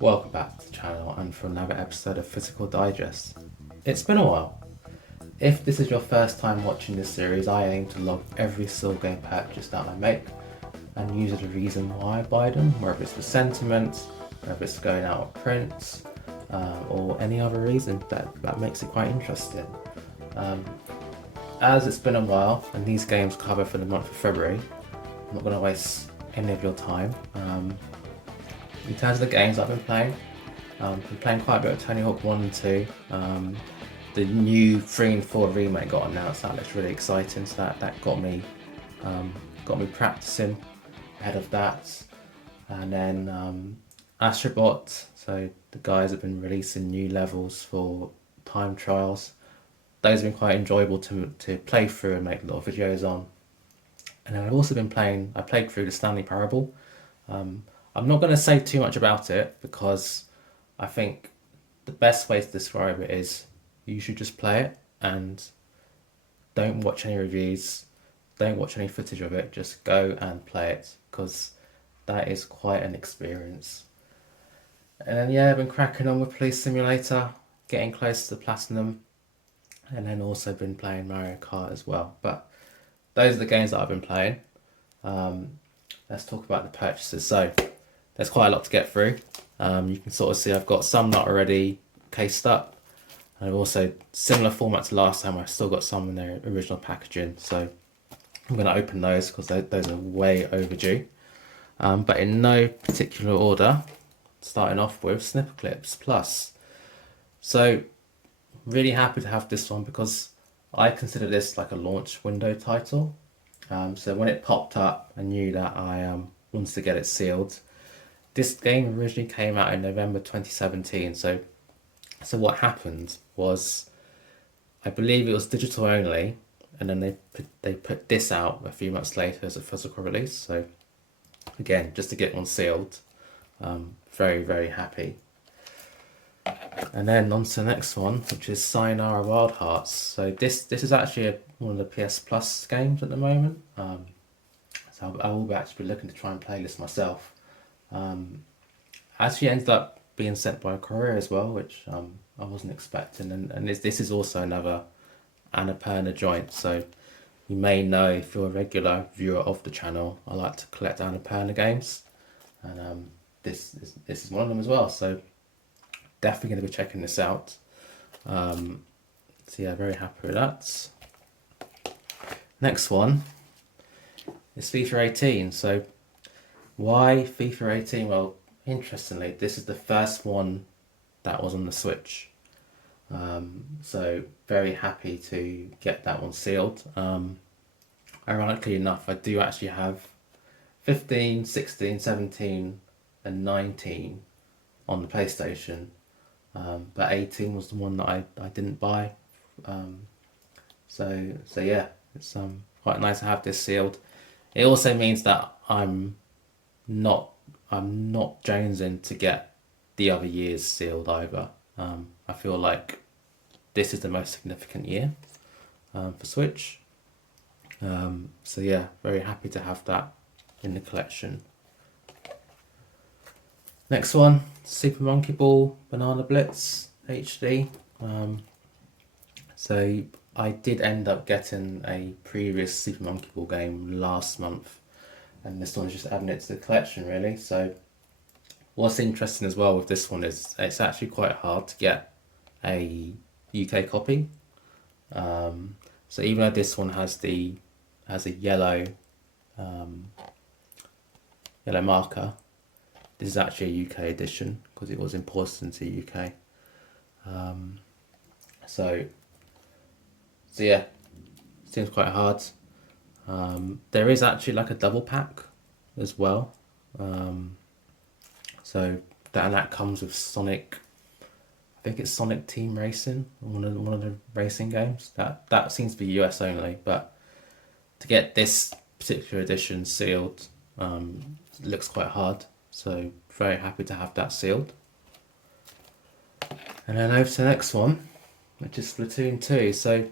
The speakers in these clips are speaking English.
Welcome back to the channel and for another episode of Physical Digest. It's been a while. If this is your first time watching this series, I aim to log every single game purchase that I make and use the reason why I buy them, whether it's for sentiment, whether it's going out of print, or any other reason that makes it quite interesting. As it's been a while and these games cover for the month of February, I'm not going to waste any of your time. In terms of the games I've been playing, I've been playing quite a bit of Tony Hawk 1 and 2. The new 3 and 4 remake got announced. That looks really exciting, so that got me practicing ahead of that. And then Astrobot, so the guys have been releasing new levels for time trials. Those have been quite enjoyable to play through and make a lot of videos on. And then I've also been playing, I played through the Stanley Parable. I'm not going to say too much about it because I think the best way to describe it is you should just play it and don't watch any reviews, don't watch any footage of it, just go and play it because that is quite an experience. And then yeah, I've been cracking on with Police Simulator, getting close to the Platinum, and then also been playing Mario Kart as well. But those are the games that I've been playing. Let's talk about the purchases. So there's quite a lot to get through. You can sort of see I've got some not already cased up. And I've also, similar format to last time, I've still got some in their original packaging. So I'm going to open those because those are way overdue. But in no particular order, starting off with Snipperclips Plus. So really happy to have this one because I consider this like a launch window title. So when it popped up, I knew that I wanted to get it sealed. This game originally came out in November 2017. So what happened was, I believe it was digital only, and then they put this out a few months later as a physical release. So again, just to get one sealed, very, very happy. And then on to the next one, which is Sayonara Wild Hearts. So this is actually one of the PS Plus games at the moment. So I will actually be looking to try and play this myself. Actually ended up being sent by a courier as well, which I wasn't expecting. And this is also another Annapurna joint. So you may know, if you're a regular viewer of the channel, I like to collect Annapurna games, and this is one of them as well. So definitely going to be checking this out. So yeah, very happy with that. Next one is FIFA 18. So why FIFA 18? Well, interestingly, this is the first one that was on the Switch. So very happy to get that one sealed. Ironically enough, I do actually have 15, 16, 17 and 19 on the PlayStation. But 18 was the one that I didn't buy. So yeah, it's quite nice to have this sealed. It also means that I'm not jonesing to get the other years sealed either. I feel like this is the most significant year for Switch. So yeah, very happy to have that in the collection. Next one, Super Monkey Ball Banana Blitz HD. So I did end up getting a previous Super Monkey Ball game last month, and this one's just adding it to the collection really. So what's interesting as well with this one is it's actually quite hard to get a UK copy. So even though this one has a yellow marker, this is actually a UK edition because it was imported into the UK. So yeah, seems quite hard. There is actually like a double pack as well. So that comes with Sonic. I think it's Sonic Team Racing, one of the racing games. That seems to be US only, but to get this particular edition sealed, looks quite hard. So very happy to have that sealed. And then over to the next one, which is Splatoon 2. So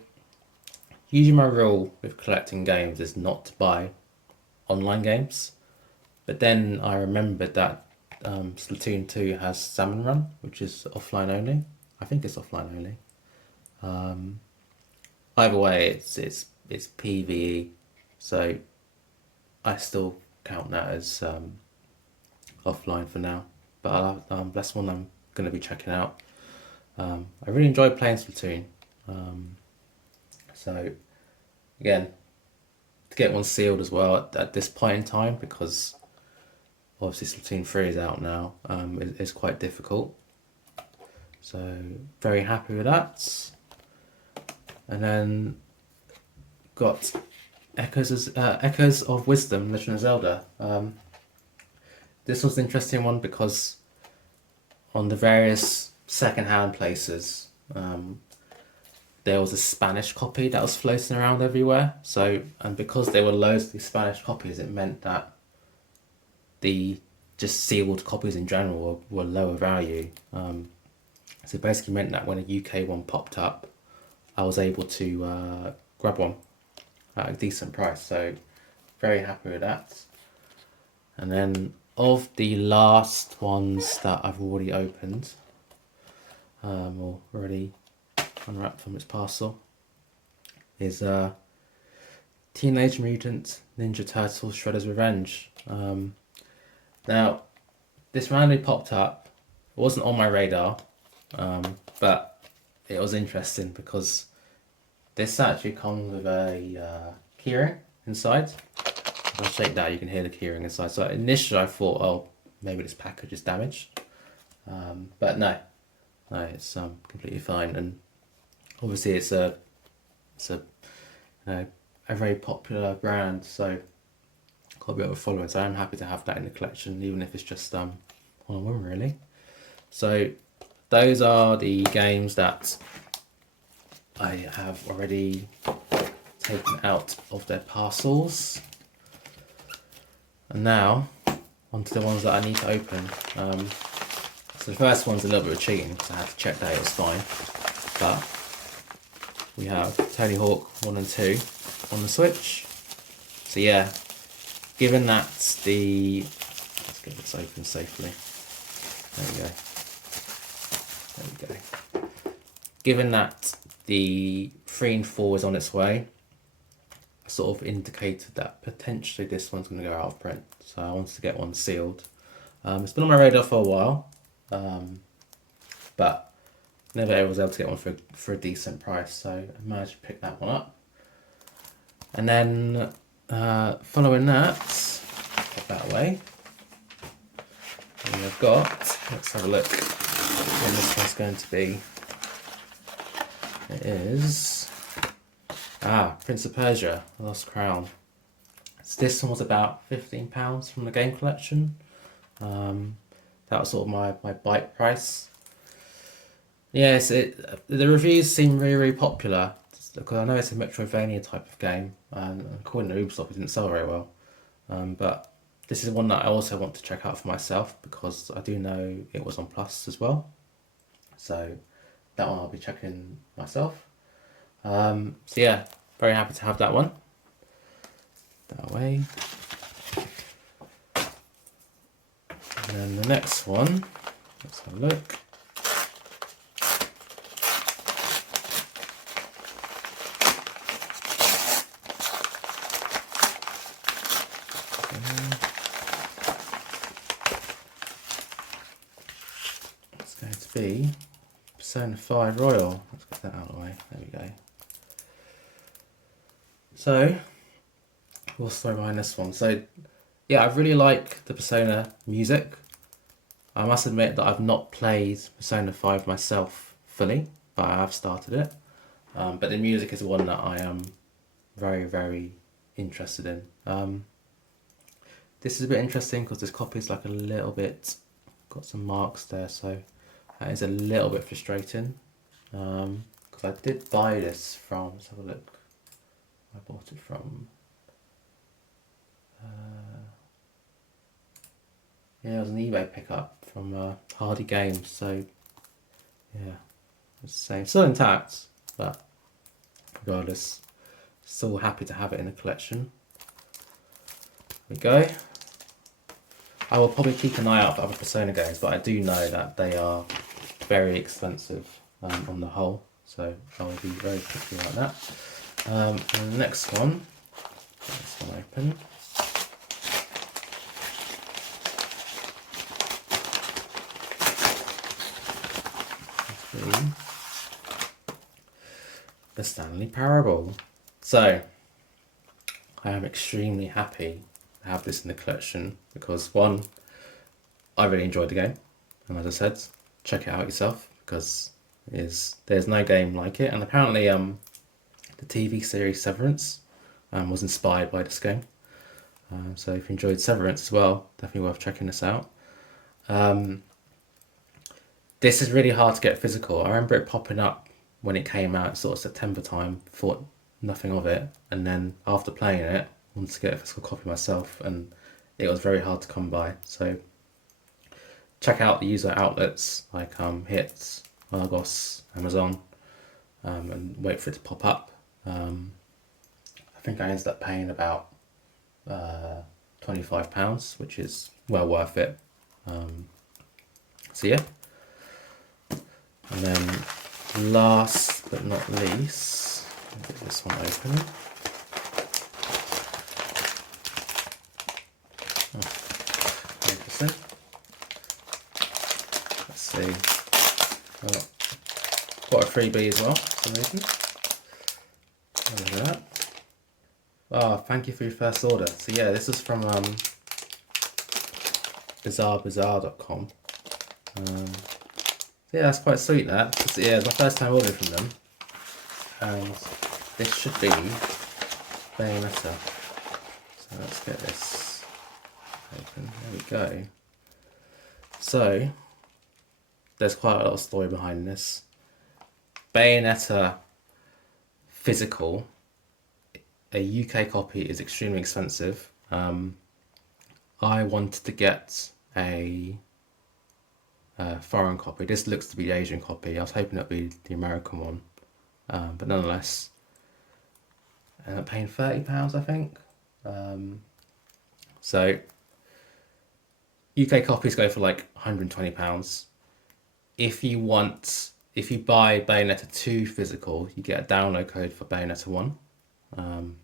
usually my rule with collecting games is not to buy online games. But then I remembered that Splatoon 2 has Salmon Run, which is offline only. I think it's offline only. Either way, it's PvE, so I still count that as offline for now. But that's one I'm going to be checking out. I really enjoyed playing Splatoon. So again, to get one sealed as well at this point in time, because obviously Splatoon 3 is out now, it's quite difficult. So very happy with that. And then got Echoes of Wisdom, Legend of Zelda. This was an interesting one because on the various second-hand places, there was a Spanish copy that was floating around everywhere. So, and because there were loads of these Spanish copies, it meant that the just sealed copies in general were lower value. So it basically meant that when a UK one popped up, I was able to grab one at a decent price. So very happy with that. And then of the last ones that I've already opened, or already unwrapped from its parcel, is Teenage Mutant Ninja Turtles Shredder's Revenge. Now, this randomly popped up. It wasn't on my radar, but it was interesting because this actually comes with a keyring inside. If I shake that, you can hear the keyring inside. So initially I thought, oh, maybe this package is damaged. But no, it's completely fine. And obviously it's a very popular brand, so got a bit of a following. So I'm happy to have that in the collection, even if it's just on a whim, really. So those are the games that I have already taken out of their parcels. And now, onto the ones that I need to open. So the first one's a little bit of cheating because I had to check that it was fine. But we have Tony Hawk 1 and 2 on the Switch. So yeah, given that let's get this open safely. There we go. Given that the 3 and 4 is on its way, I sort of indicated that potentially this one's going to go out of print. So I wanted to get one sealed. It's been on my radar for a while, but never ever was able to get one for a decent price. So I managed to pick that one up. And then following that, put that away. And I've got, let's have a look what this one's going to be. It is Prince of Persia: The Lost Crown. So this one was about £15 from the game collection. That was sort of my bite price. Yes, the reviews seem really, really popular because I know it's a Metroidvania type of game, and according to Ubisoft, it didn't sell very well. But this is one that I also want to check out for myself because I do know it was on Plus as well. So that one I'll be checking myself. So yeah, very happy to have that one. That way. And then the next one, let's have a look. It's going to be Persona 5 Royal. Let's get that out of the way. There we go. So, what's the story behind this one? So, yeah, I really like the Persona music. I must admit that I've not played Persona 5 myself fully, but I have started it. But the music is one that I am very, very interested in. This is a bit interesting because this copy is like a little bit, got some marks there, so that is a little bit frustrating. Because I did buy this from, let's have a look. I bought it from, yeah, it was an eBay pickup from Hardy Games, so yeah, it's the same. Still intact, but regardless, still happy to have it in the collection. There we go. I will probably keep an eye out for other Persona games, but I do know that they are very expensive on the whole, so I will be very picky like that. And the next one, get this one open. The Stanley Parable. So I am extremely happy to have this in the collection because one, I really enjoyed the game, and as I said, check it out yourself because there's no game like it. And apparently, the TV series Severance was inspired by this game. So if you enjoyed Severance as well, definitely worth checking this out. This is really hard to get physical. I remember it popping up when it came out, sort of September time. Thought nothing of it, and then after playing it, wanted to get a physical copy myself, and it was very hard to come by. So check out the user outlets like Hits, Argos, Amazon, and wait for it to pop up. I think I ended up paying about £25, which is well worth it. So yeah. And then last but not least, I'll get this one open. Oh, let's see. Oh, got a freebie as well for some reason. Look at that. Oh, thank you for your first order. So yeah, this is from bizarrebazaar.com. Yeah, that's quite sweet. That yeah, it's my first time ordering from them, and this should be Bayonetta. So let's get this open. There we go. So there's quite a lot of story behind this. Bayonetta physical, a UK copy is extremely expensive. I wanted to get a foreign copy. This looks to be the Asian copy. I was hoping it'd be the American one, but nonetheless, I ended up paying £30, I think. So UK copies go for like £120. If you buy Bayonetta 2 physical, you get a download code for Bayonetta 1.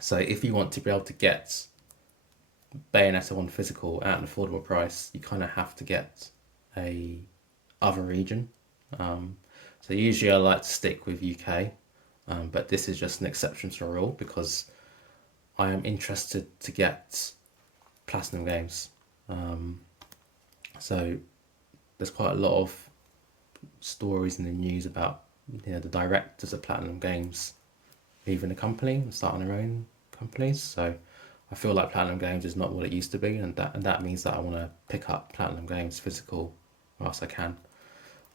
So if you want to be able to get Bayonetta 1 physical at an affordable price, you kind of have to get a other region. So usually I like to stick with UK, but this is just an exception to the rule because I am interested to get Platinum Games. So there's quite a lot of stories in the news about the directors of Platinum Games leaving the company and starting their own companies. So I feel like Platinum Games is not what it used to be, and that means that I want to pick up Platinum Games physical whilst I can,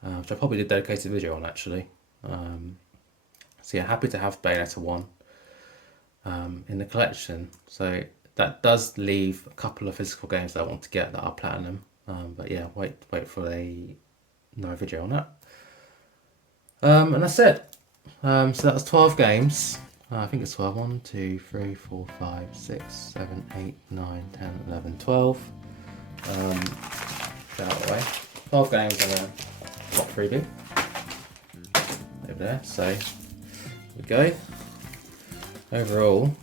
which I probably did a dedicated video on actually. So yeah, happy to have Bayonetta 1 in the collection. So that does leave a couple of physical games that I want to get that are Platinum, but yeah, wait for another video on that. And that's it. So that was 12 games. I think it's 12. 1, 2, 3, 4, 5, 6, 7, 8, 9, 10, 11, 12. Get out of the way. 12 games on a top freebie. Over there. So there we go. Overall,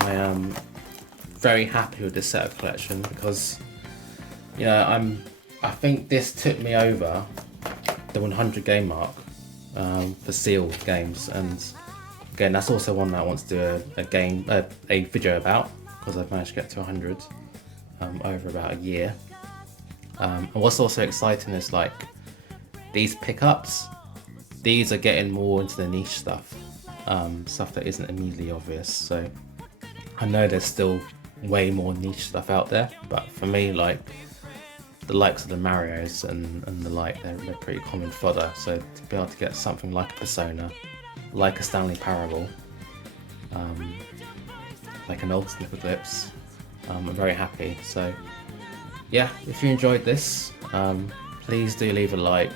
I am very happy with this set of collection because, you know, I think this took me over the 100 game mark for sealed games, and again, that's also one that I want to do a video about because I've managed to get to 100 over about a year. And what's also exciting is like these pickups, these are getting more into the niche stuff, stuff that isn't immediately obvious. So I know there's still way more niche stuff out there, but for me, like the likes of the Marios and the like, they're pretty common fodder. So to be able to get something like a Persona, like a Stanley Parable, like an old Snipperclips, I'm very happy. So yeah, if you enjoyed this, please do leave a like.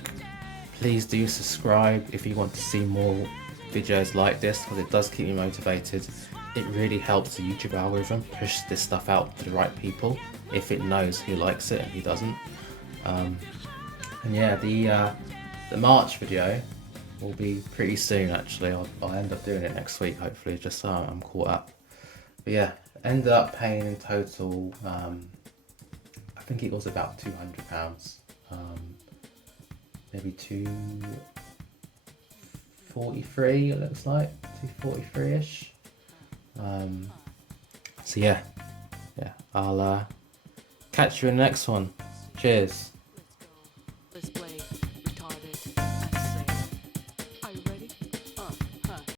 Please do subscribe if you want to see more videos like this, because it does keep me motivated. It really helps the YouTube algorithm push this stuff out to the right people. if it knows who likes it and who doesn't. And yeah, the March video will be pretty soon actually. I'll end up doing it next week hopefully, just so I'm caught up. But yeah, ended up paying in total, I think it was about £200, maybe 243 it looks like, 243ish. So yeah, I'll catch you in the next one. Cheers.